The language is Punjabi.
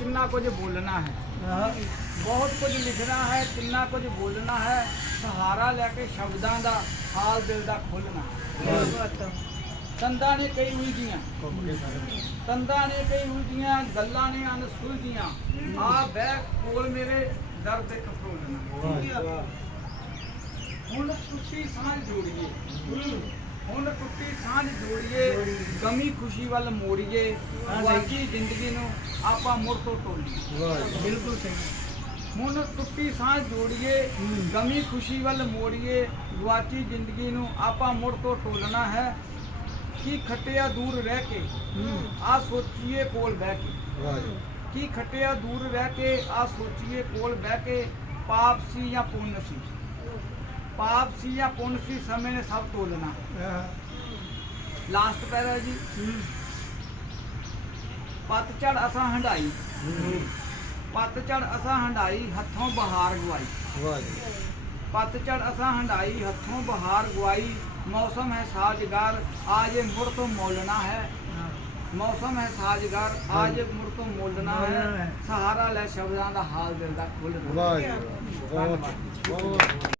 ਕਿੰਨਾ ਕੁਝ ਬੋਲਣਾ ਹੈ। ਬਹੁਤ ਕੁਝ ਲਿਖਣਾ ਹੈ ਕਿੰਨਾ ਕੁਝ ਬੋਲਣਾ ਹੈ ਸਹਾਰਾ ਲੈ ਕੇ ਸ਼ਬਦਾਂ ਦਾ ਹਾਲ ਦਿਲ ਦਾ ਖੋਲਣਾ ਤੰਦਾਂ ਨੇ ਕਈ ਉਲਝੀਆਂ ਤੰਦਾਂ ਨੇ ਕਈ ਉਲਝੀਆਂ ਗੱਲਾਂ ਨੇ ਅਨ ਸੁਲਝੀਆਂ ਆ ਬਹਿ ਕੋਲ ਮੇਰੇ ਦਰਦ ਦੇ ਖਫਰੋਲਣਾ ਹੁਣ ਟੁੱਟੀ ਸਾਂਝ ਜੋੜੀਏ। ਹੁਣ ਟੁੱਟੀ ਸਾਂਝ ਜੋੜੀਏ ਗਮੀ ਖੁਸ਼ੀ ਵੱਲ ਮੋੜੀਏ। ਵਾਕੀ ਜ਼ਿੰਦਗੀ ਨੂੰ ਆਪਾਂ ਮੁੜ ਤੋਂ ਟੋਲੀਏ। ਬਿਲਕੁਲ ਸਹੀ। ਹੁਣ ਟੁੱਟੀ ਸਾਂਝ ਜੋੜੀਏ ਗਮੀ ਖੁਸ਼ੀ ਵੱਲ ਮੋੜੀਏ ਗੁਆਚੀ ਜ਼ਿੰਦਗੀ ਨੂੰ ਆਪਾਂ ਮੁੜ ਤੋਂ ਟੋਲਣਾ ਹੈ। ਕੀ ਖੱਟਿਆ ਦੂਰ ਰਹਿ ਕੇ ਆ ਸੋਚੀਏ ਕੋਲ ਬਹਿ ਕੇ। ਕੀ ਖੱਟਿਆ ਦੂਰ ਰਹਿ ਕੇ ਆ ਸੋਚੀਏ ਕੋਲ ਬਹਿ ਕੇ ਪਾਪ ਸੀ ਜਾਂ ਪੁੰਨ ਸੀ। ਪਾਪ ਸੀ ਜਾਂ ਪੁੰਨ ਸੀ ਸਮੇਂ ਨੇ ਸਭ ਤੋਲਣਾ ਲਾਸਟ ਪੈਰਾ ਜੀ। ਹੂੰ, ਪਤਝੜ ਅਸਾਂ ਹੰਡਾਈ ਪਤਝੜ ਅਸਾਂ ਹੰਡਾਈ ਹੱਥੋਂ ਬਹਾਰ ਗਵਾਈ। ਪਤਝੜ ਅਸਾਂ ਹੰਡਾਈ ਹੱਥੋਂ ਬਹਾਰ ਗਵਾਈ। ਮੌਸਮ ਹੈ ਸਾਜਗਾਰ ਆਜ ਮੁੜ ਤੋਂ ਮੋਲਣਾ ਹੈ। ਮੌਸਮ ਹੈ ਸਾਜਗਾਰ ਆਜ ਮੁੜ ਤੋਂ ਮੋਲਣਾ ਹੈ। ਸਹਾਰਾ ਲੈ ਸ਼ਬਦਾਂ ਦਾ ਹਾਲ ਦਿਲ ਦਾ ਖੋਲ੍ਹਣਾ ਵਾਹ ਜੀ, ਬਹੁਤ ਬਹੁਤ